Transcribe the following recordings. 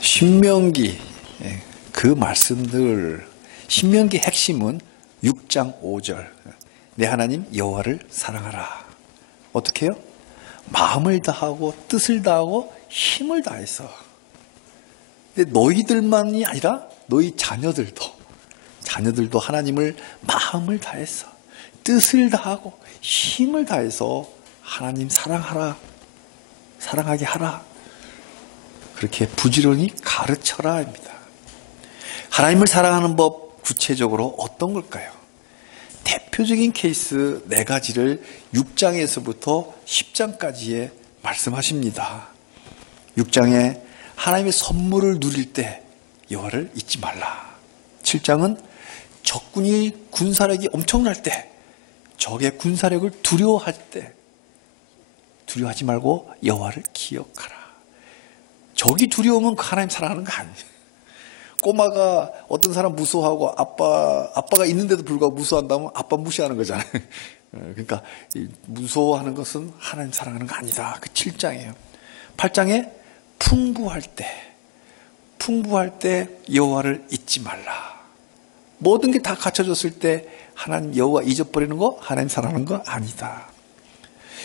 신명기 그 말씀들, 신명기 핵심은 6장 5절 내 하나님 여호와를 사랑하라. 어떻게 해요? 마음을 다하고 뜻을 다하고 힘을 다해서. 근데 너희들만이 아니라 너희 자녀들도 하나님을 마음을 다해서 뜻을 다하고 힘을 다해서 하나님 사랑하라, 사랑하게 하라. 그렇게 부지런히 가르쳐라 합니다. 하나님을 사랑하는 법 구체적으로 어떤 걸까요? 대표적인 케이스 4가지를 6장에서부터 10장까지에 말씀하십니다. 6장에 하나님의 선물을 누릴 때 여호와를 잊지 말라. 7장은 적군이 군사력이 엄청날 때, 적의 군사력을 두려워할 때 두려워하지 말고 여호와를 기억하라. 적이 두려우면 하나님 사랑하는 거 아니에요. 꼬마가 어떤 사람 무서워하고 아빠가 있는데도 불구하고 무서워한다면 아빠 무시하는 거잖아요. 그러니까 무서워하는 것은 하나님 사랑하는 거 아니다. 그 7장이에요. 8장에 풍부할 때 여호와를 잊지 말라. 모든 게 다 갖춰졌을 때 하나님 여호와 잊어버리는 거 하나님 사랑하는 거 아니다.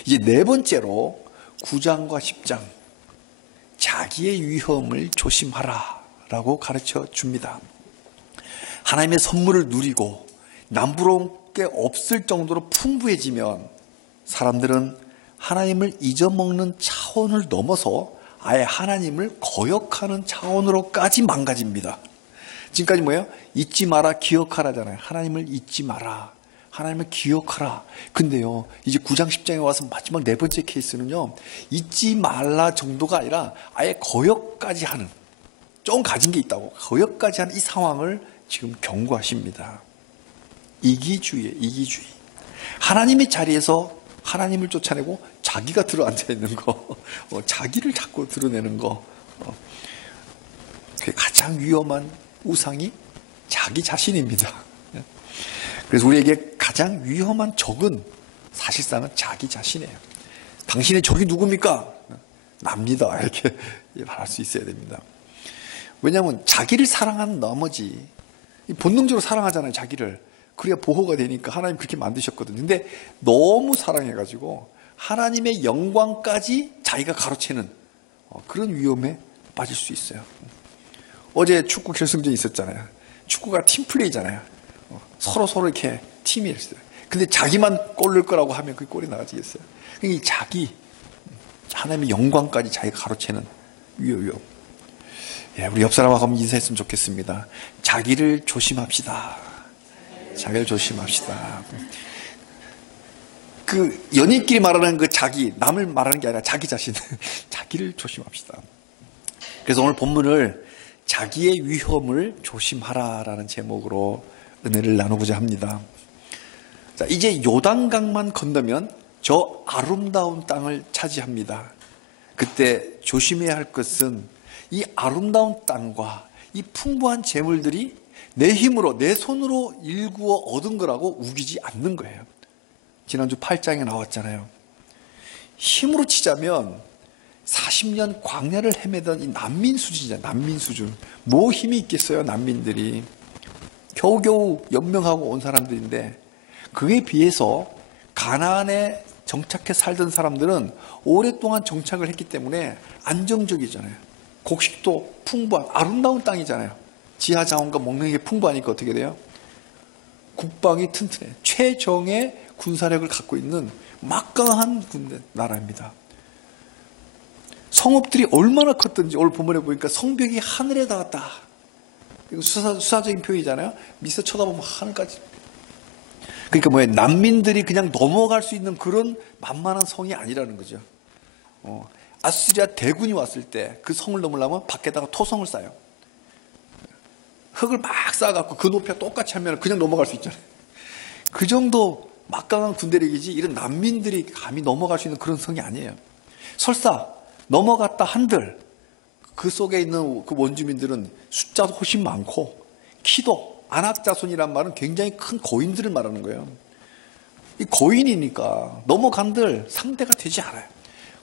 이제 4번째로 9장과 10장 자기의 위험을 조심하라 라고 가르쳐 줍니다. 하나님의 선물을 누리고 남부러운 게 없을 정도로 풍부해지면 사람들은 하나님을 잊어먹는 차원을 넘어서 아예 하나님을 거역하는 차원으로까지 망가집니다. 지금까지 뭐예요? 잊지 마라, 기억하라잖아요. 하나님을 잊지 마라, 하나님을 기억하라. 근데요, 이제 9장 10장에 와서 마지막 4번째 케이스는요, 잊지 말라 정도가 아니라 아예 거역까지 하는, 좀 가진 게 있다고 거역까지 하는 이 상황을 지금 경고하십니다. 이기주의예요, 이기주의. 하나님의 자리에서 하나님을 쫓아내고 자기가 들어앉아 있는 거, 자기를 자꾸 드러내는 거, 그게 가장 위험한 우상이 자기 자신입니다. 그래서 우리에게 가장 위험한 적은 사실상은 자기 자신이에요. 당신의 적이 누굽니까? 납니다. 이렇게 말할 수 있어야 됩니다. 왜냐하면 자기를 사랑하는 나머지 본능적으로 사랑하잖아요, 자기를. 그래야 보호가 되니까 하나님 그렇게 만드셨거든요. 근데 너무 사랑해가지고 하나님의 영광까지 자기가 가로채는 그런 위험에 빠질 수 있어요. 어제 축구 결승전이 있었잖아요. 축구가 팀플레이잖아요. 서로 이렇게 팀이 있어요. 근데 자기만 골 넣을 거라고 하면 그 골이 나가지겠어요. 그러니까 자기, 하나님의 영광까지 자기가 가로채는 위험. 예, 우리 옆 사람하고 한번 인사했으면 좋겠습니다. 자기를 조심합시다. 자기를 조심합시다. 그 연인끼리 말하는 그 자기, 남을 말하는 게 아니라 자기 자신, 자기를 조심합시다. 그래서 오늘 본문을 자기의 위험을 조심하라라는 제목으로 은혜를 나누고자 합니다. 자, 이제 요단강만 건너면 저 아름다운 땅을 차지합니다. 그때 조심해야 할 것은 이 아름다운 땅과 이 풍부한 재물들이 내 힘으로, 내 손으로 일구어 얻은 거라고 우기지 않는 거예요. 지난주 8장에 나왔잖아요. 힘으로 치자면 40년 광야를 헤매던 이 난민 수준이잖아요. 난민 수준. 뭐 힘이 있겠어요, 난민들이. 겨우겨우 연명하고 온 사람들인데 그에 비해서 가나안에 정착해 살던 사람들은 오랫동안 정착을 했기 때문에 안정적이잖아요. 곡식도 풍부한 아름다운 땅이잖아요. 지하 자원과 먹는 게 풍부하니까 어떻게 돼요? 국방이 튼튼해. 최정의 군사력을 갖고 있는 막강한 나라입니다. 성읍들이 얼마나 컸던지 오늘 본문에 보니까 성벽이 하늘에 닿았다. 이거 수사적인 표현이잖아요. 밑에서 쳐다보면 하늘까지. 그러니까 뭐예요? 난민들이 그냥 넘어갈 수 있는 그런 만만한 성이 아니라는 거죠. 아수리아 대군이 왔을 때 그 성을 넘으려면 밖에다가 토성을 쌓아요. 흙을 막 쌓아갖고 그 높이와 똑같이 하면 그냥 넘어갈 수 있잖아요. 그 정도 막강한 군대력이지 이런 난민들이 감히 넘어갈 수 있는 그런 성이 아니에요. 설사 넘어갔다 한들 그 속에 있는 그 원주민들은 숫자도 훨씬 많고 키도 안악자손이란 말은 굉장히 큰 거인들을 말하는 거예요. 이 거인이니까 넘어간들 상대가 되지 않아요.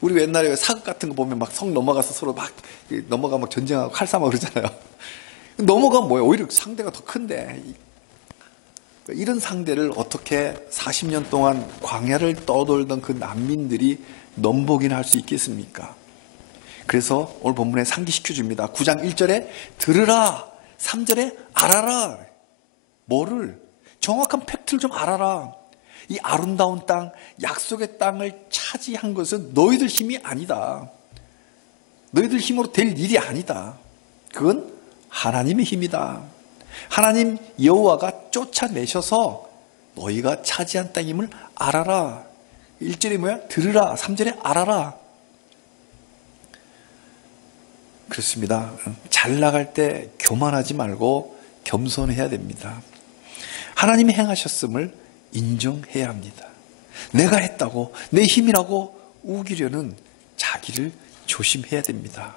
우리 옛날에 사극 같은 거 보면 막 성 넘어가서 서로 막 넘어가 막 전쟁하고 칼싸움하고 그러잖아요. 넘어가면 뭐예요? 오히려 상대가 더 큰데. 이런 상대를 어떻게 40년 동안 광야를 떠돌던 그 난민들이 넘보기나 할 수 있겠습니까? 그래서 오늘 본문에 상기시켜 줍니다. 9장 1절에 들으라, 3절에 알아라. 뭐를? 정확한 팩트를 좀 알아라. 이 아름다운 땅, 약속의 땅을 차지한 것은 너희들 힘이 아니다. 너희들 힘으로 될 일이 아니다. 그건 하나님의 힘이다. 하나님 여호와가 쫓아내셔서 너희가 차지한 땅임을 알아라. 1절이 뭐야? 들으라. 3절에 알아라. 그렇습니다. 잘 나갈 때 교만하지 말고 겸손해야 됩니다. 하나님이 행하셨음을 인정해야 합니다. 내가 했다고, 내 힘이라고 우기려는 자기를 조심해야 됩니다.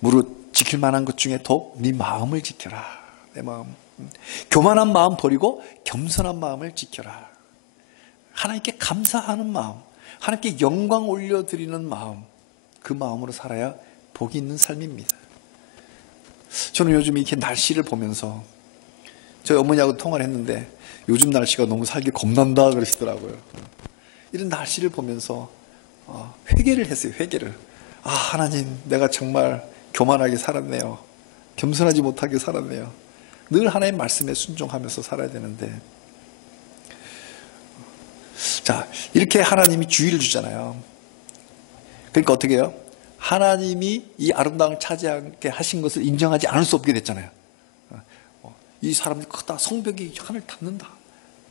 무릇 지킬 만한 것 중에 더욱 네 마음을 지켜라. 내 마음. 교만한 마음 버리고 겸손한 마음을 지켜라. 하나님께 감사하는 마음, 하나님께 영광 올려드리는 마음, 그 마음으로 살아야 복이 있는 삶입니다. 저는 요즘 이렇게 날씨를 보면서 저희 어머니하고 통화를 했는데 요즘 날씨가 너무 살기 겁난다 그러시더라고요. 이런 날씨를 보면서 회개를 했어요. 회개를. 하나님, 내가 정말 교만하게 살았네요. 겸손하지 못하게 살았네요. 늘 하나님 말씀에 순종하면서 살아야 되는데, 자, 이렇게 하나님이 주의를 주잖아요. 그러니까 어떻게 해요? 하나님이 이 아름다움을 차지하게 하신 것을 인정하지 않을 수 없게 됐잖아요. 이 사람이 크다, 성벽이 하늘 닿는다,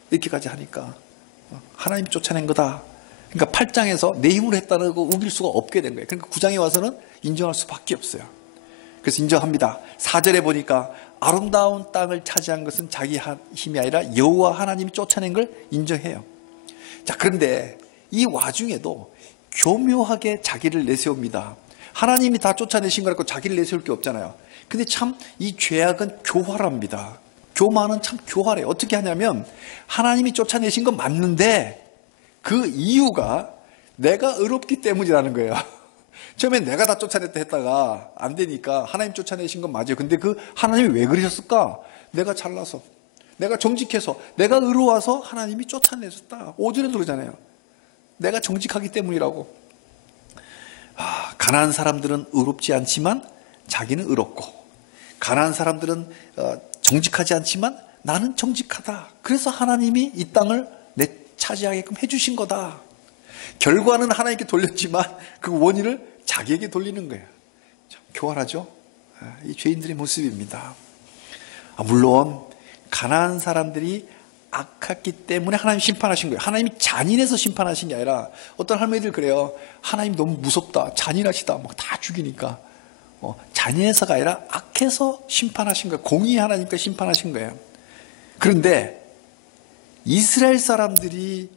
이렇게까지 하니까 하나님이 쫓아낸 거다. 그러니까 8장에서 내 힘으로 했다는 거 우길 수가 없게 된 거예요. 그러니까 9장에 와서는 인정할 수밖에 없어요. 그래서 인정합니다. 4절에 보니까 아름다운 땅을 차지한 것은 자기 힘이 아니라 여호와 하나님이 쫓아낸 걸 인정해요. 자, 그런데 이 와중에도 교묘하게 자기를 내세웁니다. 하나님이 다 쫓아내신 거라고 자기를 내세울 게 없잖아요. 근데 참 이 죄악은 교활합니다. 교만은 참 교활해요. 어떻게 하냐면 하나님이 쫓아내신 건 맞는데 그 이유가 내가 의롭기 때문이라는 거예요. 처음엔 내가 다 쫓아냈다 했다가 안 되니까 하나님 쫓아내신 건 맞아요. 근데 그 하나님이 왜 그러셨을까? 내가 잘나서, 내가 정직해서, 내가 의로워서 하나님이 쫓아내셨다. 5절에도 그러잖아요. 내가 정직하기 때문이라고. 가난한 사람들은 의롭지 않지만 자기는 의롭고, 가난한 사람들은 정직하지 않지만 나는 정직하다. 그래서 하나님이 이 땅을 내 차지하게끔 해주신 거다. 결과는 하나님께 돌렸지만 그 원인을 자기에게 돌리는 거예요. 참 교활하죠? 이 죄인들의 모습입니다. 물론 가난한 사람들이 악했기 때문에 하나님 심판하신 거예요. 하나님이 잔인해서 심판하신 게 아니라, 어떤 할머니들 그래요. 하나님 너무 무섭다, 잔인하시다, 막 다 죽이니까. 잔인해서가 아니라 악해서 심판하신 거예요. 공의 하나님께 심판하신 거예요. 그런데 이스라엘 사람들이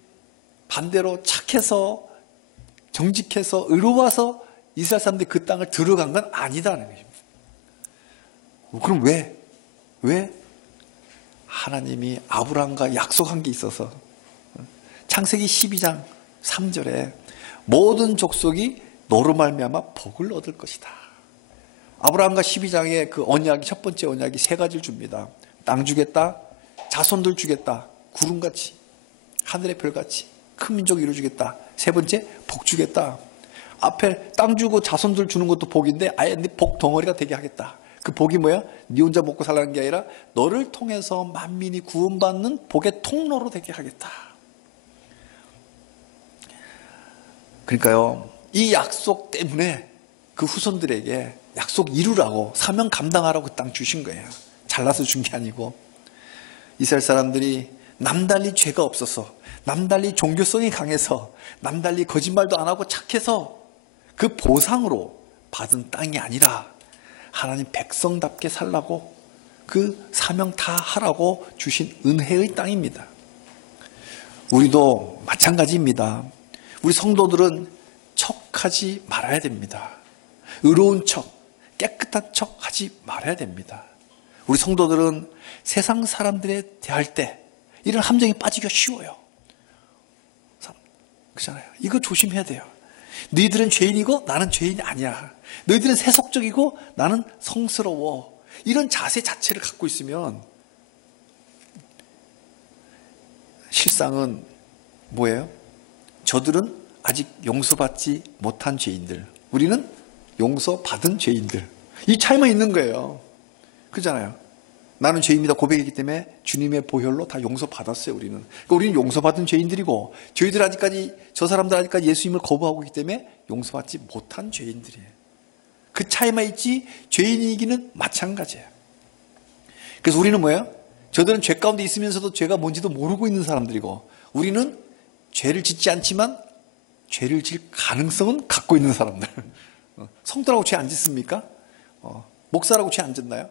반대로 착해서, 정직해서, 의로워서 이스라엘 사람들이 그 땅을 들어간 건 아니다는 거죠. 그럼 왜? 하나님이 아브라함과 약속한 게 있어서. 창세기 12장 3절에 모든 족속이 너로 말미암아 복을 얻을 것이다. 아브라함과 12장의 그 언약이, 첫 번째 언약이 세 가지를 줍니다. 땅 주겠다, 자손들 주겠다, 구름같이, 하늘의 별같이 큰 민족 이루어주겠다. 세 번째, 복 주겠다. 앞에 땅 주고 자손들 주는 것도 복인데 아예 네 복 덩어리가 되게 하겠다. 그 복이 뭐야? 네 혼자 먹고 살라는 게 아니라 너를 통해서 만민이 구원받는 복의 통로로 되게 하겠다. 그러니까요, 이 약속 때문에 그 후손들에게 약속 이루라고, 사명 감당하라고 그 땅 주신 거예요. 잘나서 준 게 아니고. 이스라엘 사람들이 남달리 죄가 없어서, 남달리 종교성이 강해서, 남달리 거짓말도 안 하고 착해서 그 보상으로 받은 땅이 아니라 하나님 백성답게 살라고, 그 사명 다 하라고 주신 은혜의 땅입니다. 우리도 마찬가지입니다. 우리 성도들은 척하지 말아야 됩니다. 의로운 척, 깨끗한 척 하지 말아야 됩니다. 우리 성도들은 세상 사람들에 대할 때 이런 함정에 빠지기가 쉬워요. 그렇잖아요. 이거 조심해야 돼요. 너희들은 죄인이고 나는 죄인이 아니야. 너희들은 세속적이고 나는 성스러워. 이런 자세 자체를 갖고 있으면 실상은 뭐예요? 저들은 아직 용서받지 못한 죄인들, 우리는 용서받은 죄인들, 이 차이만 있는 거예요. 그렇잖아요. 나는 죄인이다 고백했기 때문에 주님의 보혈로 다 용서받았어요. 우리는. 그러니까 우리는 용서받은 죄인들이고, 저희들 아직까지, 저 사람들 아직까지 예수님을 거부하고 있기 때문에 용서받지 못한 죄인들이에요. 그 차이만 있지 죄인이기는 마찬가지예요. 그래서 우리는 뭐예요? 저들은 죄 가운데 있으면서도 죄가 뭔지도 모르고 있는 사람들이고, 우리는 죄를 짓지 않지만 죄를 질 가능성은 갖고 있는 사람들. 성도라고 죄 안 짓습니까? 목사라고 죄 안 짓나요?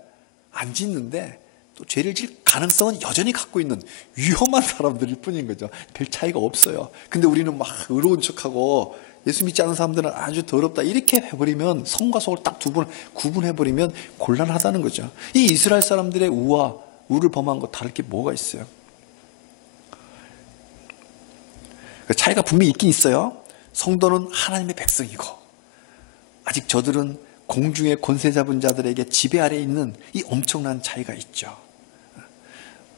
안 짓는데 또 죄를 질 가능성은 여전히 갖고 있는 위험한 사람들일 뿐인 거죠. 별 차이가 없어요. 근데 우리는 막 의로운 척하고 예수 믿지 않는 사람들은 아주 더럽다 이렇게 해버리면, 성과 속을 딱 구분해버리면 곤란하다는 거죠. 이 이스라엘 사람들의 우와 우를 범한 거 다를 게 뭐가 있어요? 그 차이가 분명히 있긴 있어요. 성도는 하나님의 백성이고, 아직 저들은 공중의 권세 잡은 자들에게 지배 아래에 있는 이 엄청난 차이가 있죠.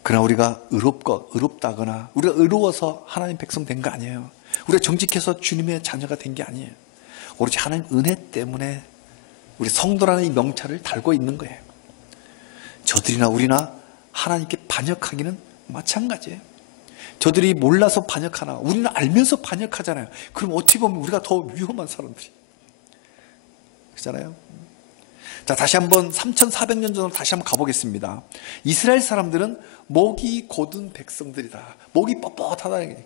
그러나 우리가 의롭다거나 우리가 의로워서 하나님 백성 된 거 아니에요. 우리가 정직해서 주님의 자녀가 된 게 아니에요. 오로지 하나님 은혜 때문에 우리 성도라는 이 명찰을 달고 있는 거예요. 저들이나 우리나 하나님께 반역하기는 마찬가지예요. 저들이 몰라서 반역하나 우리는 알면서 반역하잖아요. 그럼 어떻게 보면 우리가 더 위험한 사람들이 그렇잖아요. 자, 다시 한번 3400년 전으로 다시 한번 가보겠습니다. 이스라엘 사람들은 목이 곧은 백성들이다. 목이 뻣뻣하다.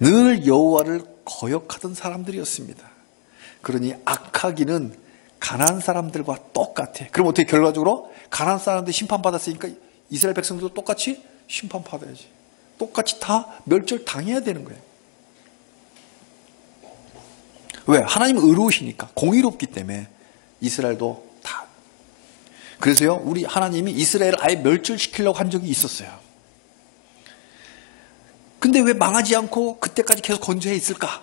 늘 여호와를 거역하던 사람들이었습니다. 그러니 악하기는 가나안 사람들과 똑같아. 그럼 어떻게 결과적으로 가나안 사람들이 심판받았으니까 이스라엘 백성들도 똑같이 심판받아야지. 똑같이 다 멸절당해야 되는 거예요. 왜? 하나님은 의로우시니까, 공의롭기 때문에 이스라엘도 다. 그래서요, 우리 하나님이 이스라엘을 아예 멸절시키려고 한 적이 있었어요. 근데 왜 망하지 않고 그때까지 계속 건재해 있을까?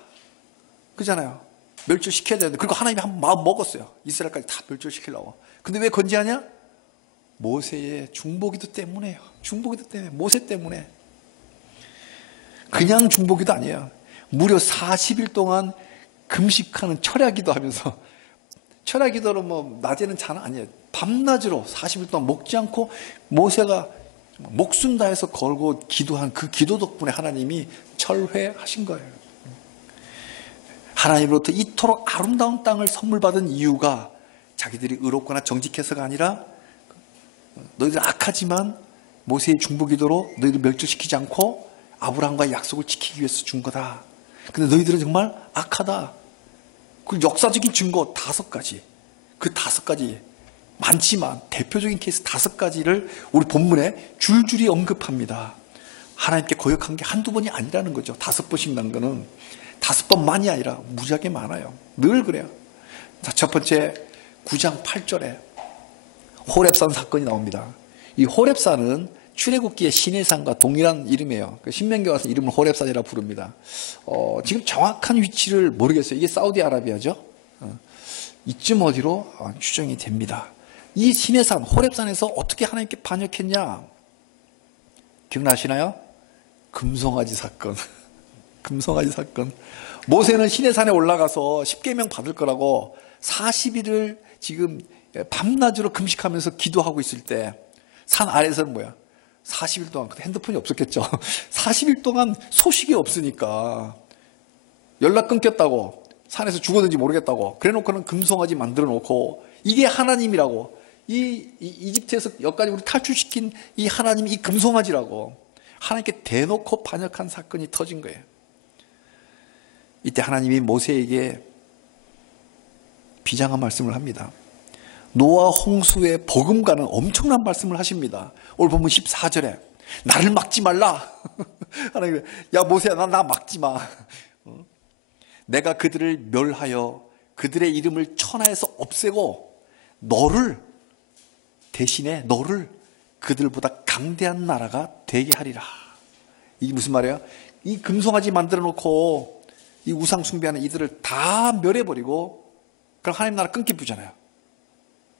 그잖아요. 멸절시켜야 되는데, 그리고 하나님이 한 마음 먹었어요. 이스라엘까지 다 멸절시키려고. 근데 왜 건재하냐? 모세의 중보기도 때문에요. 중보기도 때문에, 모세 때문에. 그냥 중보기도 아니에요. 무려 40일 동안 금식하는 철야기도 하면서, 철야기도는 뭐 낮에는 자는 아니에요. 밤낮으로 40일 동안 먹지 않고 모세가 목숨 다해서 걸고 기도한 그 기도 덕분에 하나님이 철회하신 거예요. 하나님으로부터 이토록 아름다운 땅을 선물 받은 이유가 자기들이 의롭거나 정직해서가 아니라, 너희들 악하지만 모세의 중보기도로 너희들 멸절시키지 않고 아브라함과의 약속을 지키기 위해서 준 거다. 근데 너희들은 정말 악하다. 그 역사적인 증거 5가지, 그 5가지 많지만 대표적인 케이스 5가지를 우리 본문에 줄줄이 언급합니다. 하나님께 거역한 게 한두 번이 아니라는 거죠. 5번씩 난 거는 5번만이 아니라 무지하게 많아요. 늘 그래요. 자, 첫 번째 9장 8절에 호렙산 사건이 나옵니다. 이 호렙산은 출애굽기의 시내산과 동일한 이름이에요. 신명기 와서 이름을 호렙산이라 부릅니다. 지금 정확한 위치를 모르겠어요. 이게 사우디아라비아죠. 이쯤 어디로 추정이 됩니다. 이 시내산 호렙산에서 어떻게 하나님께 반역했냐? 기억나시나요? 금송아지 사건. 금송아지 사건. 모세는 시내산에 올라가서 십계명 받을 거라고 40일을 지금 밤낮으로 금식하면서 기도하고 있을 때, 산 아래에서는 뭐야? 40일 동안, 그때 핸드폰이 없었겠죠. 40일 동안 소식이 없으니까 연락 끊겼다고, 산에서 죽었는지 모르겠다고, 그래 놓고는 금송아지 만들어 놓고, 이게 하나님이라고, 이집트에서 여기까지 우리 탈출시킨 이 하나님이 이 금송아지라고 하나님께 대놓고 반역한 사건이 터진 거예요. 이때 하나님이 모세에게 비장한 말씀을 합니다. 노아 홍수의 버금가는 엄청난 말씀을 하십니다. 오늘 보면 14절에 나를 막지 말라. 하나님, 야 모세야, 나 막지 마. 내가 그들을 멸하여 그들의 이름을 천하에서 없애고 대신에 너를 그들보다 강대한 나라가 되게 하리라. 이게 무슨 말이에요? 이 금송아지 만들어 놓고 이 우상 숭배하는 이들을 다 멸해버리고 그럼 하나님 나라 끊기 부잖아요.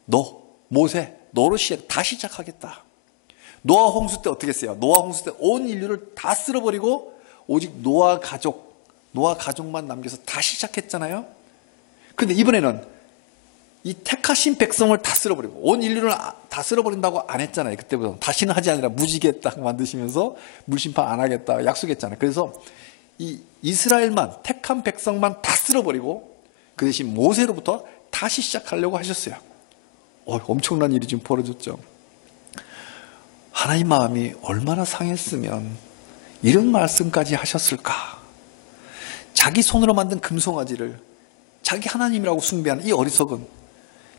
너 모세 너로 다시 시작하겠다. 노아 홍수 때 어떻게 했어요? 노아 홍수 때 온 인류를 다 쓸어버리고 오직 노아 가족만 남겨서 다시 시작했잖아요. 근데 이번에는 이 택하신 백성을 다 쓸어버리고 온 인류를 다 쓸어버린다고 안 했잖아요. 그때부터 다시는 하지 아니라 무지개 딱 만드시면서 물심판 안 하겠다 약속했잖아요. 그래서 이 이스라엘만 택한 백성만 다 쓸어버리고 그 대신 모세로부터 다시 시작하려고 하셨어요. 엄청난 일이 지금 벌어졌죠. 하나님 마음이 얼마나 상했으면 이런 말씀까지 하셨을까. 자기 손으로 만든 금송아지를 자기 하나님이라고 숭배하는 이 어리석은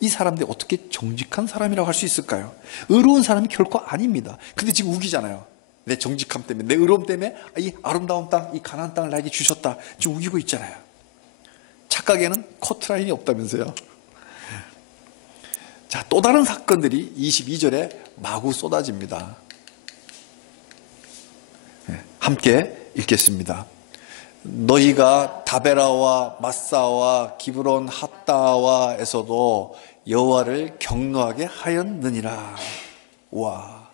이 사람들이 어떻게 정직한 사람이라고 할 수 있을까요? 의로운 사람이 결코 아닙니다. 근데 지금 우기잖아요. 내 정직함 때문에, 내 의로움 때문에 이 아름다운 땅, 이 가나안 땅을 나에게 주셨다. 지금 우기고 있잖아요. 착각에는 커트라인이 없다면서요. 자, 또 다른 사건들이 22절에 마구 쏟아집니다. 함께 읽겠습니다. 너희가 다베라와 마사와 기브론 핫다와에서도 여호와를 경노하게 하였느니라. 와,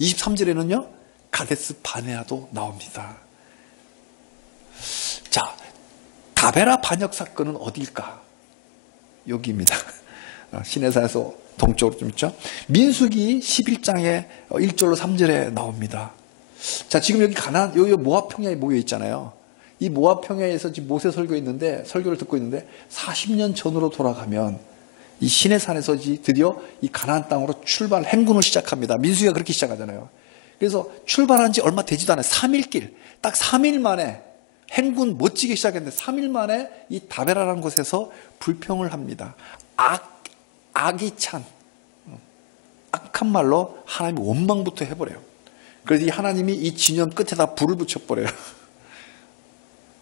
23절에는요 가데스 바네아도 나옵니다. 자, 다베라 반역 사건은 어디일까? 여기입니다. 시내산에서 동쪽으로 좀 있죠. 민수기 11장에 1절로 3절에 나옵니다. 자, 지금 여기 여기 모압 평야에 모여 있잖아요. 이 모압 평야에서 지금 모세 설교를 듣고 있는데 40년 전으로 돌아가면 이 시내산에서 드디어 이 가나안 땅으로 행군을 시작합니다. 민수기가 그렇게 시작하잖아요. 그래서 출발한 지 얼마 되지도 않아요. 3일 길. 딱 3일 만에 행군 멋지게 시작했는데 3일 만에 이 다베라라는 곳에서 불평을 합니다. 악이 찬 악한 말로 하나님이 원망부터 해버려요. 그래서 이 하나님이 이 진영 끝에다 불을 붙여버려요.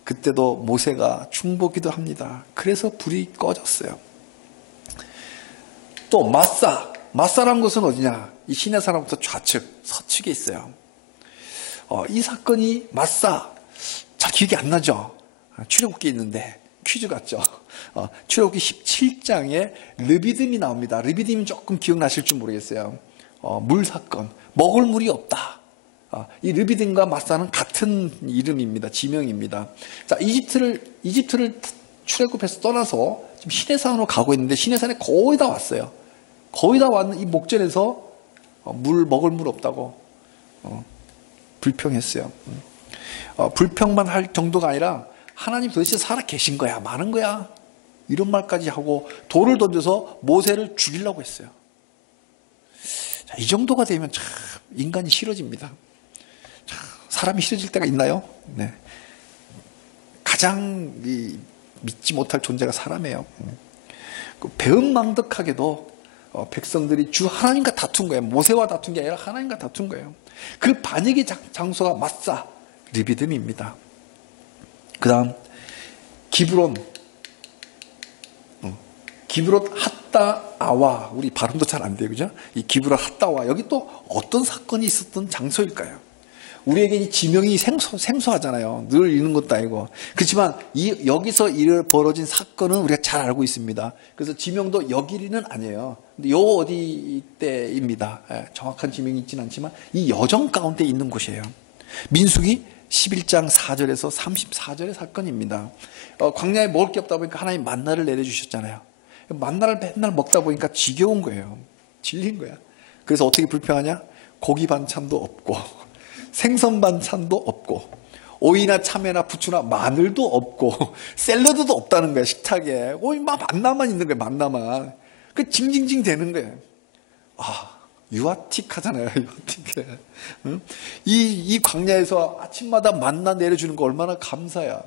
그때도 모세가 중보기도 합니다. 그래서 불이 꺼졌어요. 또 마사라는 곳은 어디냐? 이 시내산으로부터 좌측, 서측에 있어요. 이 사건이 잘 기억이 안 나죠? 출애굽기에 있는데 퀴즈 같죠? 출애굽기 17장에 르비딤이 나옵니다. 르비딤이 조금 기억나실 줄 모르겠어요. 물 사건, 먹을 물이 없다. 이 르비딤과 마사는 같은 이름입니다. 지명입니다. 자, 이집트를 출애굽해서 떠나서 지금 시내산으로 가고 있는데 시내산에 거의 다 왔어요. 거의 다 왔는 이 목전에서 먹을 물 없다고 불평했어요. 불평만 할 정도가 아니라 하나님 도대체 살아 계신 거야? 많은 거야? 이런 말까지 하고 돌을 던져서 모세를 죽이려고 했어요. 자, 이 정도가 되면 참 인간이 싫어집니다. 참, 사람이 싫어질 때가 있나요? 네. 가장 믿지 못할 존재가 사람이에요. 배은망덕하게도 백성들이 주 하나님과 다툰 거예요. 모세와 다툰 게 아니라 하나님과 다툰 거예요. 그 반역의 장소가 마사, 르비딤입니다. 그 다음 기브론 핫다아와, 우리 발음도 잘 안 돼요, 그죠? 이 기브론 핫다와, 여기 또 어떤 사건이 있었던 장소일까요? 우리에게 이 지명이 생소하잖아요. 늘 읽는 것도 아니고. 그렇지만 여기서 벌어진 사건은 우리가 잘 알고 있습니다. 그래서 지명도 여기는 아니에요. 근데 요 어디 때입니다. 정확한 지명이 있지는 않지만 이 여정 가운데 있는 곳이에요. 민수기 11장 4절에서 34절의 사건입니다. 광야에 먹을 게 없다 보니까 하나님 만나를 내려주셨잖아요. 만나를 맨날 먹다 보니까 지겨운 거예요. 질린 거야. 그래서 어떻게 불평하냐? 고기 반찬도 없고 생선 반찬도 없고 오이나 참외나 부추나 마늘도 없고 샐러드도 없다는 거야. 식탁에 만나만 있는 거야. 만나만. 그 징징징 되는 거예요. 유아틱하잖아요. 유아틱해. 응? 이 광야에서 아침마다 만나 내려주는 거 얼마나 감사야.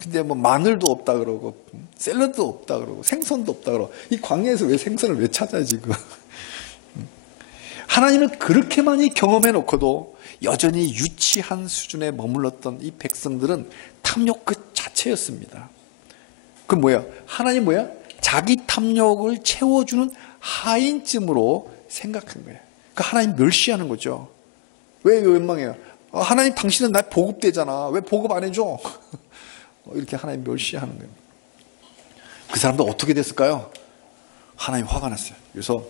근데 마늘도 없다 그러고 샐러드도 없다 그러고 생선도 없다 그러고 이 광야에서 왜 생선을 왜 찾아 지금? 하나님은 그렇게 많이 경험해 놓고도 여전히 유치한 수준에 머물렀던 이 백성들은 탐욕 그 자체였습니다. 그 뭐야? 하나님 뭐야? 자기 탐욕을 채워주는 하인쯤으로 생각한 거예요. 그러니까 하나님 멸시하는 거죠. 왜 원망해요? 하나님 당신은 날 보급되잖아. 왜 보급 안 해줘? 이렇게 하나님 멸시하는 거예요. 그 사람도 어떻게 됐을까요? 하나님 화가 났어요. 그래서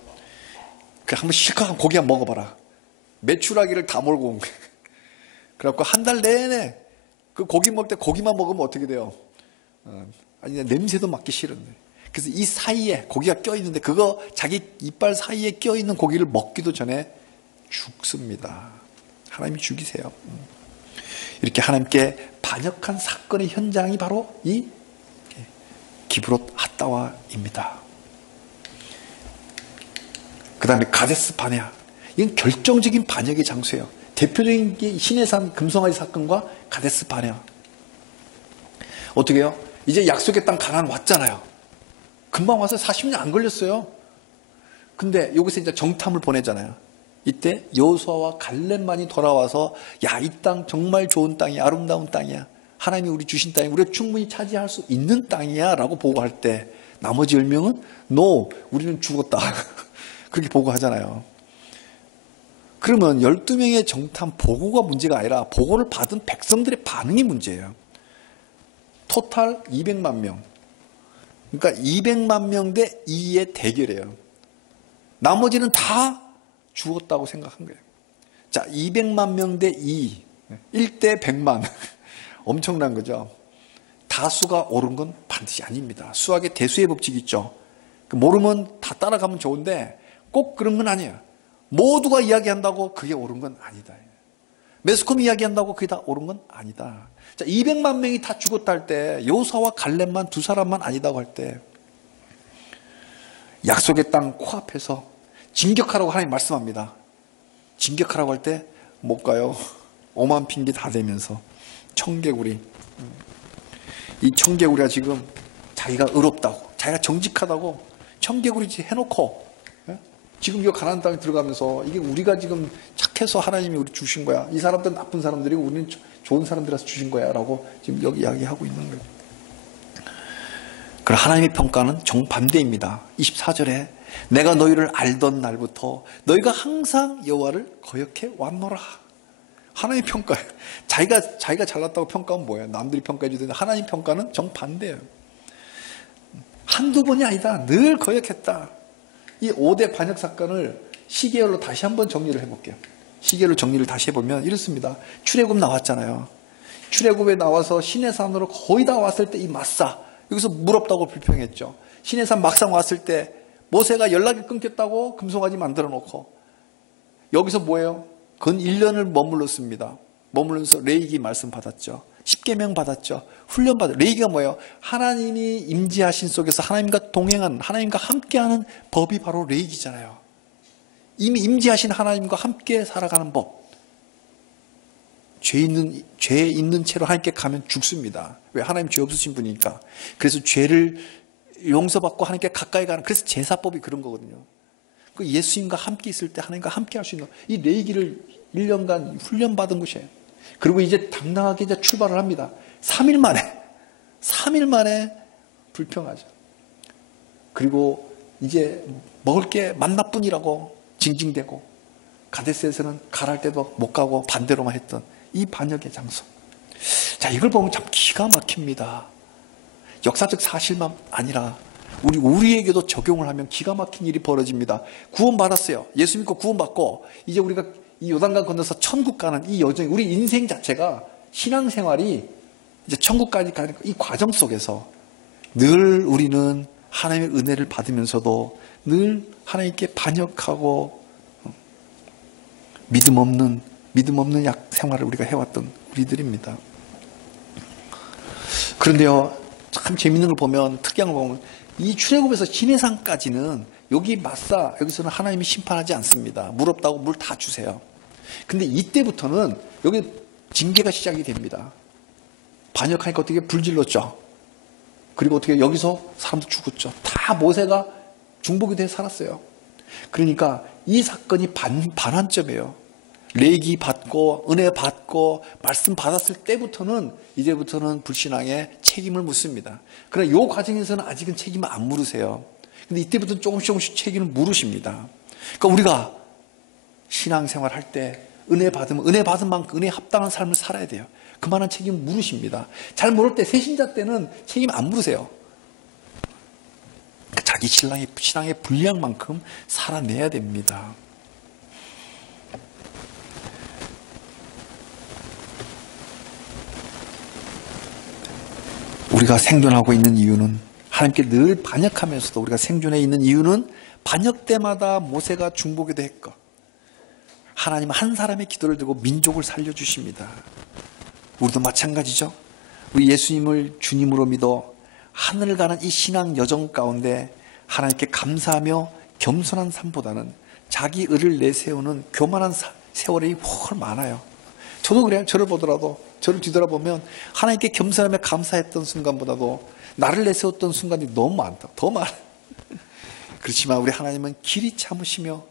한번 실컷 고기 한번 먹어봐라. 메추라기를 다 몰고 온 거예요. 그래갖고 한 달 내내 그 고기 먹을 때 고기만 먹으면 어떻게 돼요? 아니, 냄새도 맡기 싫은데. 그래서 이 사이에 고기가 껴있는데 그거 자기 이빨 사이에 껴있는 고기를 먹기도 전에 죽습니다. 하나님이 죽이세요. 이렇게 하나님께 반역한 사건의 현장이 바로 이 기브롯 핫다와입니다. 그 다음에 가데스 바네아. 이건 결정적인 반역의 장소예요. 대표적인 게 시내산 금송아지 사건과 가데스 바네아. 어떻게 해요? 이제 약속의 땅 가나안 왔잖아요. 금방 와서 40년 안 걸렸어요. 근데 여기서 이제 정탐을 보내잖아요. 이때 여호수아와 갈렙만이 돌아와서 야, 이 땅 정말 좋은 땅이야. 아름다운 땅이야. 하나님이 우리 주신 땅이 우리가 충분히 차지할 수 있는 땅이야 라고 보고할 때 나머지 10명은 No, 우리는 죽었다. 그렇게 보고하잖아요. 그러면 12명의 정탐 보고가 문제가 아니라 보고를 받은 백성들의 반응이 문제예요. 토탈 200만 명. 그러니까 200만 명 대 2의 대결이에요. 나머지는 다 죽었다고 생각한 거예요. 자, 200만 명 대 2. 1대 100만. 엄청난 거죠. 다수가 옳은 건 반드시 아닙니다. 수학의 대수의 법칙이 있죠. 모르면 다 따라가면 좋은데 꼭 그런 건 아니에요. 모두가 이야기한다고 그게 옳은 건 아니다. 매스컴이 이야기한다고 그게 다 옳은 건 아니다. 자, 200만 명이 다 죽었다 할 때 여호수아와 갈렙만 두 사람만 아니다고 할 때 약속의 땅 코앞에서 진격하라고 하나님 말씀합니다. 진격하라고 할 때 못 가요. 오만 핑계 다 대면서 청개구리. 이 청개구리가 지금 자기가 의롭다고 자기가 정직하다고 청개구리 해놓고 지금 이 가나안 땅에 들어가면서 이게 우리가 지금 착해서 하나님이 우리 주신 거야. 이 사람들은 나쁜 사람들이고 우리는 좋은 사람들이라서 주신 거야 라고 지금 여기 이야기하고 있는 거예요. 그럼 하나님의 평가는 정반대입니다. 24절에 내가 너희를 알던 날부터 너희가 항상 여호와를 거역해 왔노라. 하나님의 평가예요. 자기가 잘났다고 평가하면 뭐예요? 남들이 평가해 주던데 하나님 평가는 정반대예요. 한두 번이 아니다. 늘 거역했다. 이 5대 반역 사건을 시계열로 다시 한번 정리를 해볼게요. 시계열로 정리를 다시 해보면 이렇습니다. 출애굽 나왔잖아요. 출애굽에 나와서 시내산으로 거의 다 왔을 때 이 마사 여기서 물 없다고 불평했죠. 시내산 막상 왔을 때 모세가 연락이 끊겼다고 금송아지 만들어 놓고 여기서 뭐예요? 근 1년을 머물렀습니다. 머물면서 레위기 말씀 받았죠. 십계명 받았죠. 훈련 받았죠. 레위기가 뭐예요? 하나님이 임재하신 속에서 하나님과 동행하는 하나님과 함께하는 법이 바로 레위기잖아요. 이미 임재하신 하나님과 함께 살아가는 법. 죄 있는 채로 하나님께 가면 죽습니다. 왜? 하나님 죄 없으신 분이니까. 그래서 죄를 용서받고 하나님께 가까이 가는, 그래서 제사법이 그런 거거든요. 그 예수님과 함께 있을 때 하나님과 함께 할 수 있는 이 레위기를 1년간 훈련받은 곳이에요. 그리고 이제 당당하게 이제 출발을 합니다. 3일 만에 불평하죠. 그리고 이제 먹을 게 만나뿐이라고 징징대고 가데스에서는 가랄 때도 못 가고 반대로만 했던 이 반역의 장소. 자, 이걸 보면 참 기가 막힙니다. 역사적 사실만 아니라 우리에게도 적용을 하면 기가 막힌 일이 벌어집니다. 구원받았어요. 예수 믿고 구원받고 이제 우리가 이 요단강 건너서 천국 가는 이 여정, 우리 인생 자체가 신앙생활이 이제 천국까지 가는 이 과정 속에서 늘 우리는 하나님의 은혜를 받으면서도 늘 하나님께 반역하고 믿음 없는 생활을 우리가 해왔던 우리들입니다. 그런데요, 참 재밌는 걸 보면, 특이한 걸 보면 이 출애굽에서 시내산까지는 여기 마사, 여기서는 하나님이 심판하지 않습니다. 물 없다고 물 다 주세요. 근데 이때부터는 여기 징계가 시작이 됩니다. 반역하니까 어떻게 불질렀죠. 그리고 어떻게 여기서 사람도 죽었죠. 다 모세가 중보기 돼서 살았어요. 그러니까 이 사건이 반환점이에요. 레위기 받고 은혜 받고 말씀 받았을 때부터는 이제부터는 불신앙에 책임을 묻습니다. 그러나 이 과정에서는 아직은 책임을 안 물으세요. 근데 이때부터는 조금씩 책임을 물으십니다. 그러니까 우리가 신앙생활 할 때 은혜 받으면 은혜 받은 만큼 은혜에 합당한 삶을 살아야 돼요. 그만한 책임을 물으십니다. 잘 모를 때, 새신자 때는 책임 안 물으세요. 자기 신앙의 분량만큼 살아내야 됩니다. 우리가 생존하고 있는 이유는, 하나님께 늘 반역하면서도 우리가 생존해 있는 이유는, 반역 때마다 모세가 중보기도 했고, 하나님은 한 사람의 기도를 들고 민족을 살려주십니다. 우리도 마찬가지죠. 우리 예수님을 주님으로 믿어 하늘을 가는 이 신앙 여정 가운데 하나님께 감사하며 겸손한 삶보다는 자기 의를 내세우는 교만한 세월이 훨 많아요. 저도 그래요. 저를 보더라도, 저를 뒤돌아보면 하나님께 겸손하며 감사했던 순간보다도 나를 내세웠던 순간이 너무 많다. 더 많아. 그렇지만 우리 하나님은 길이 참으시며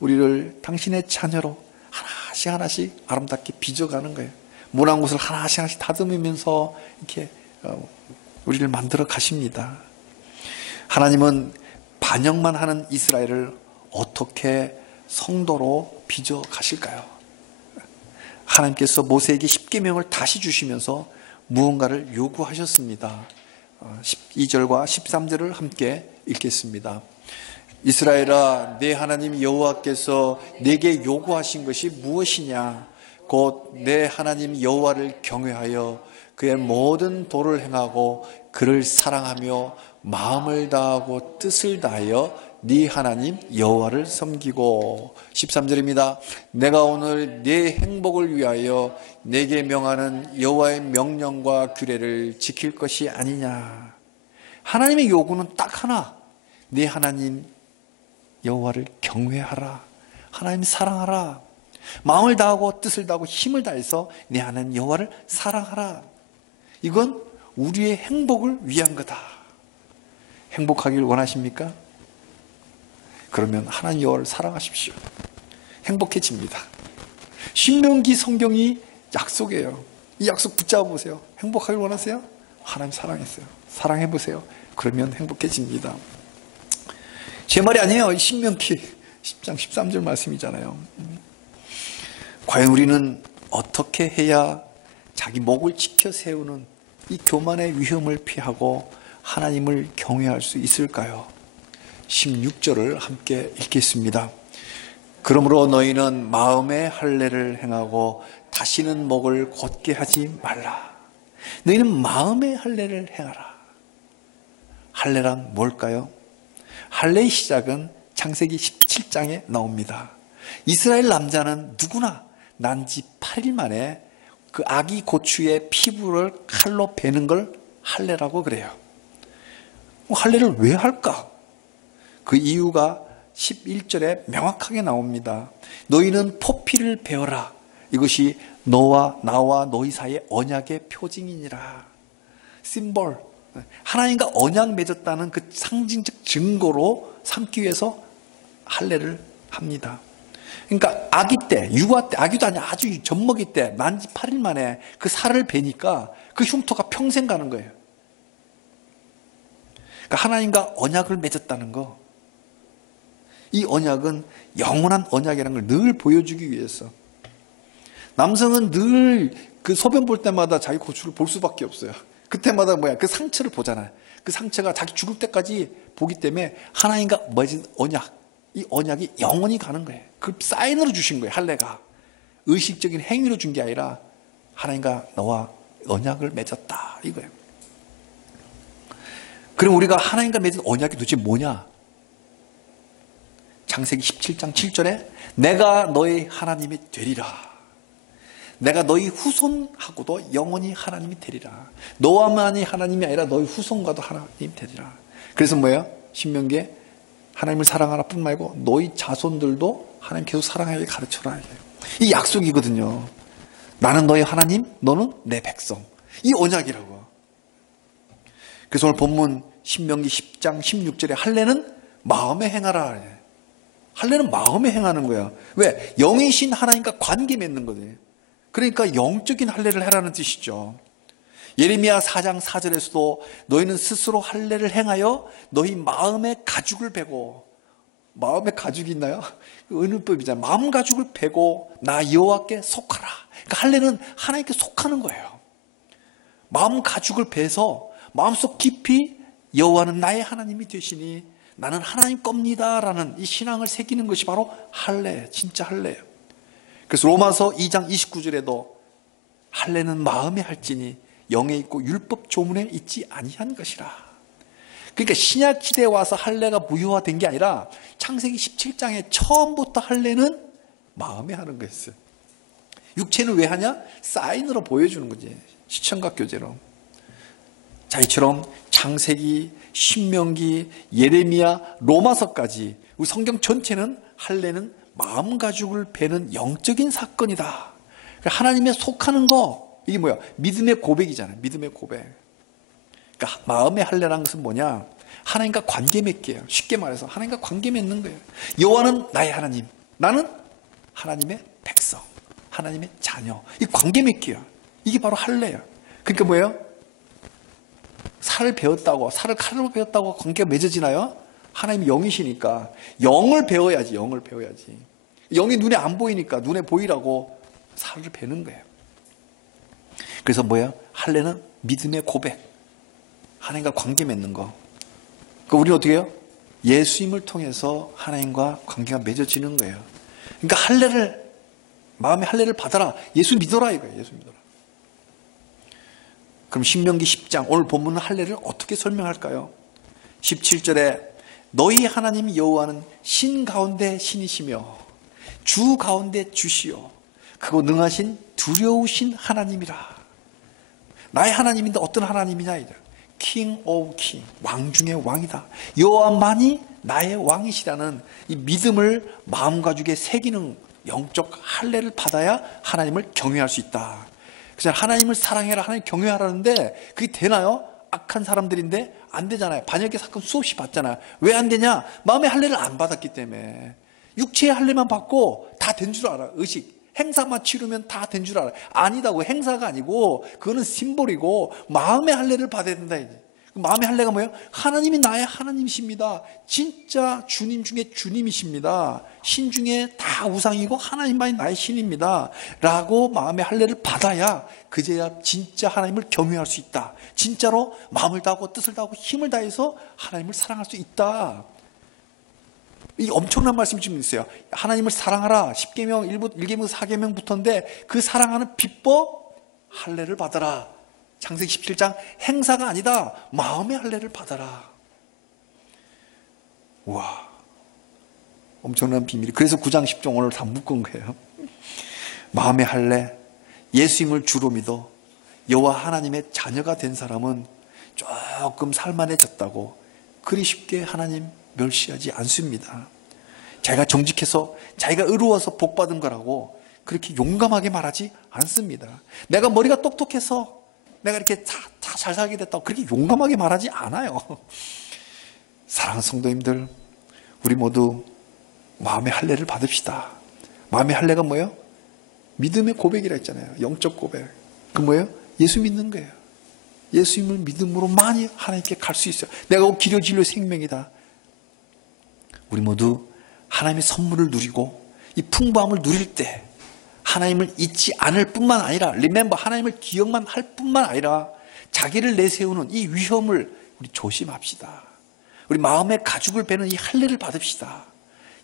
우리를 당신의 자녀로 하나씩 하나씩 아름답게 빚어가는 거예요. 모난 곳을 하나씩 하나씩 다듬으면서 이렇게 우리를 만들어 가십니다. 하나님은 반역만 하는 이스라엘을 어떻게 성도로 빚어 가실까요? 하나님께서 모세에게 십계명을 다시 주시면서 무언가를 요구하셨습니다. 12절과 13절을 함께 읽겠습니다. 이스라엘아, 내 하나님 여호와께서 내게 요구하신 것이 무엇이냐? 곧 내 하나님 여호와를 경외하여 그의 모든 도를 행하고 그를 사랑하며 마음을 다하고 뜻을 다하여 네 하나님 여호와를 섬기고. 13절입니다. 내가 오늘 네 행복을 위하여 내게 명하는 여호와의 명령과 규례를 지킬 것이 아니냐. 하나님의 요구는 딱 하나, 네 하나님 여호와를 경외하라, 하나님 사랑하라, 마음을 다하고 뜻을 다하고 힘을 다해서 네 하나님 여호와를 사랑하라. 이건 우리의 행복을 위한 거다. 행복하기를 원하십니까? 그러면 하나님 여호와를 사랑하십시오. 행복해집니다. 신명기 성경이 약속이에요. 이 약속 붙잡아 보세요. 행복하길 원하세요? 하나님 사랑했어요. 사랑해 보세요. 그러면 행복해집니다. 제 말이 아니에요. 신명기 10장 13절 말씀이잖아요. 과연 우리는 어떻게 해야 자기 목을 지켜 세우는 이 교만의 위험을 피하고 하나님을 경외할 수 있을까요? 16절을 함께 읽겠습니다. 그러므로 너희는 마음의 할례를 행하고 다시는 목을 곧게 하지 말라. 너희는 마음의 할례를 행하라. 할례란 뭘까요? 할례의 시작은 창세기 17장에 나옵니다. 이스라엘 남자는 누구나 난 지 8일 만에 그 아기 고추의 피부를 칼로 베는 걸 할례라고 그래요. 할례를 왜 할까? 그 이유가 11절에 명확하게 나옵니다. 너희는 포피를 베어라. 이것이 너와 나와 너희 사이의 언약의 표징이니라. 심볼. 하나님과 언약 맺었다는 그 상징적 증거로 삼기 위해서 할례를 합니다. 그러니까 아기 때, 육아 때, 아기도 아니야, 아주 젖먹이 때 만 8일 만에 그 살을 베니까 그 흉터가 평생 가는 거예요. 그러니까 하나님과 언약을 맺었다는 거. 이 언약은 영원한 언약이라는 걸 늘 보여주기 위해서. 남성은 늘 그 소변 볼 때마다 자기 고추를 볼 수밖에 없어요. 그때마다 그 상처를 보잖아요. 그 상처가 자기 죽을 때까지 보기 때문에 하나님과 맺은 언약, 이 언약이 영원히 가는 거예요. 그 사인으로 주신 거예요. 할례가 의식적인 행위로 준 게 아니라 하나님과 너와 언약을 맺었다 이거예요. 그럼 우리가 하나님과 맺은 언약이 도대체 뭐냐? 창세기 17장 7절에 내가 너의 하나님이 되리라. 내가 너희 후손하고도 영원히 하나님이 되리라. 너와만이 하나님이 아니라 너희 후손과도 하나님이 되리라. 그래서 뭐예요? 신명기에 하나님을 사랑하라 뿐 말고 너희 자손들도 하나님 계속 사랑하게 가르쳐라. 이 약속이거든요. 나는 너의 하나님, 너는 내 백성. 이 언약이라고. 그래서 오늘 본문 신명기 10장 16절에 할례는 마음에 행하라. 할례는 마음에 행하는 거야. 왜? 영이신 하나님과 관계 맺는 거예요. 그러니까 영적인 할례를 해라는 뜻이죠. 예레미야 4장 4절에서도 너희는 스스로 할례를 행하여 너희 마음의 가죽을 베고, 마음의 가죽이 있나요? 은은법이잖아요. 마음 가죽을 베고 나 여호와께 속하라. 그러니까 할례는 하나님께 속하는 거예요. 마음 가죽을 베서 마음속 깊이 여호와는 나의 하나님이 되시니 나는 하나님 겁니다 라는 이 신앙을 새기는 것이 바로 할례, 진짜 할례예요. 그래서 로마서 2장 29절에도 할례는 마음에 할지니 영에 있고 율법 조문에 있지 아니한 것이라. 그러니까 신약 시대에 와서 할례가 무효화된 게 아니라 창세기 17장에 처음부터 할례는 마음에 하는 거였어요. 육체는 왜 하냐? 사인으로 보여주는 거지. 시청각 교제로. 자, 이처럼 창세기, 신명기, 예레미야, 로마서까지 우리 성경 전체는 할례는 마음 가죽을 베는 영적인 사건이다. 하나님에 속하는 거, 이게 뭐야? 믿음의 고백이잖아요. 믿음의 고백. 그러니까 마음의 할례라는 것은 뭐냐? 하나님과 관계 맺기예요. 쉽게 말해서 하나님과 관계 맺는 거예요. 여호와는 나의 하나님, 나는 하나님의 백성, 하나님의 자녀. 이 관계 맺기예요. 이게 바로 할례예요. 그러니까 뭐예요? 살을 배웠다고, 살을 칼로 배웠다고 관계가 맺어지나요? 하나님이 영이시니까 영을 배워야지, 영을 배워야지. 영이 눈에 안 보이니까 눈에 보이라고 살을 배는 거예요. 그래서 뭐예요? 할례는 믿음의 고백, 하나님과 관계 맺는 거. 그러니까 우리는 어떻게 해요? 예수님을 통해서 하나님과 관계가 맺어지는 거예요. 그러니까 할례를, 마음의 할례를 받아라, 예수 믿어라 이거예요. 예수 믿어라. 그럼 신명기 10장 오늘 본문은 할례를 어떻게 설명할까요? 17절에 너희 하나님 여호와는 신 가운데 신이시며 주 가운데 주시오 크고 능하신 두려우신 하나님이라. 나의 하나님인데 어떤 하나님이냐? King of King, 왕 중의 왕이다. 여호와만이 나의 왕이시라는 이 믿음을 마음 가죽에 새기는 영적 할례를 받아야 하나님을 경외할 수 있다. 그래서 하나님을 사랑해라, 하나님 경외하라는데 그게 되나요? 악한 사람들인데 안 되잖아요. 반역의 사건 수없이 봤잖아요. 왜 안 되냐? 마음의 할례를 안 받았기 때문에. 육체의 할례만 받고 다 된 줄 알아. 의식, 행사만 치르면 다 된 줄 알아. 아니다고. 행사가 아니고 그거는 심볼이고 마음의 할례를 받아야 된다. 이제. 마음의 할례가 뭐예요? 하나님이 나의 하나님이십니다. 진짜 주님 중에 주님이십니다. 신 중에 다 우상이고 하나님만이 나의 신입니다. 라고 마음의 할례를 받아야 그제야 진짜 하나님을 경외할 수 있다. 진짜로 마음을 다하고 뜻을 다하고 힘을 다해서 하나님을 사랑할 수 있다. 이 엄청난 말씀이 지금 있어요. 하나님을 사랑하라. 10계명, 1계명, 4계명부터인데 그 사랑하는 비법 할례를 받아라. 창세기 17장 행사가 아니다. 마음의 할례를 받아라. 와, 엄청난 비밀이. 그래서 9장 10종 오늘 다 묶은 거예요. 마음의 할례, 예수님을 주로 믿어 여호와 하나님의 자녀가 된 사람은 조금 살만해졌다고 그리 쉽게 하나님 멸시하지 않습니다. 자기가 정직해서 자기가 의로워서 복받은 거라고 그렇게 용감하게 말하지 않습니다. 내가 머리가 똑똑해서 내가 이렇게 잘 살게 됐다고 그렇게 용감하게 말하지 않아요. 사랑하는 성도님들, 우리 모두 마음의 할례를 받읍시다. 마음의 할례가 뭐예요? 믿음의 고백이라 했잖아요. 영적 고백. 그 뭐예요? 예수 믿는 거예요. 예수님을 믿음으로만이 하나님께 갈 수 있어요. 내가 길이요 진리요 생명이다. 우리 모두 하나님의 선물을 누리고 이 풍부함을 누릴 때 하나님을 잊지 않을 뿐만 아니라 remember, 하나님을 기억만 할 뿐만 아니라 자기를 내세우는 이 위험을 우리 조심합시다. 우리 마음의 가죽을 베는 이 할례를 받읍시다.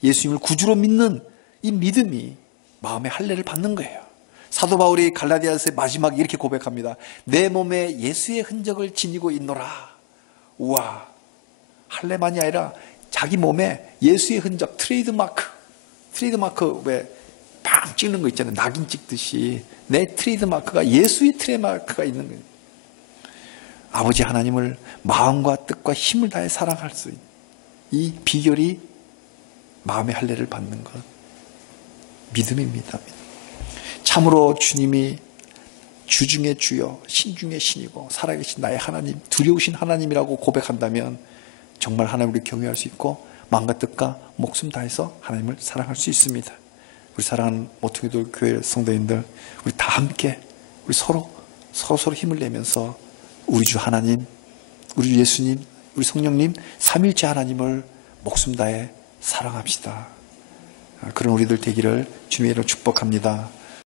예수님을 구주로 믿는 이 믿음이 마음의 할례를 받는 거예요. 사도 바울이 갈라디아서의 마지막에 이렇게 고백합니다. 내 몸에 예수의 흔적을 지니고 있노라. 우와, 할례만이 아니라 자기 몸에 예수의 흔적, 트레이드마크 왜 팡 찍는 거 있잖아요. 낙인 찍듯이 내 트레이드마크가 예수의 트레이드마크가 있는 거예요. 아버지 하나님을 마음과 뜻과 힘을 다해 사랑할 수 있는 이 비결이 마음의 할례를 받는 것, 믿음입니다. 참으로 주님이 주 중에 주여, 신 중에 신이고 살아계신 나의 하나님, 두려우신 하나님이라고 고백한다면 정말 하나님을 경외할 수 있고 마음과 뜻과 목숨 다해서 하나님을 사랑할 수 있습니다. 우리 사랑하는 모퉁이돌 교회 성도님들, 우리 다 함께 우리 서로 힘을 내면서 우리 주 하나님, 우리 주 예수님, 우리 성령님, 삼일째 하나님을 목숨 다해 사랑합시다. 그런 우리들 되기를 주님의 이름으로 축복합니다.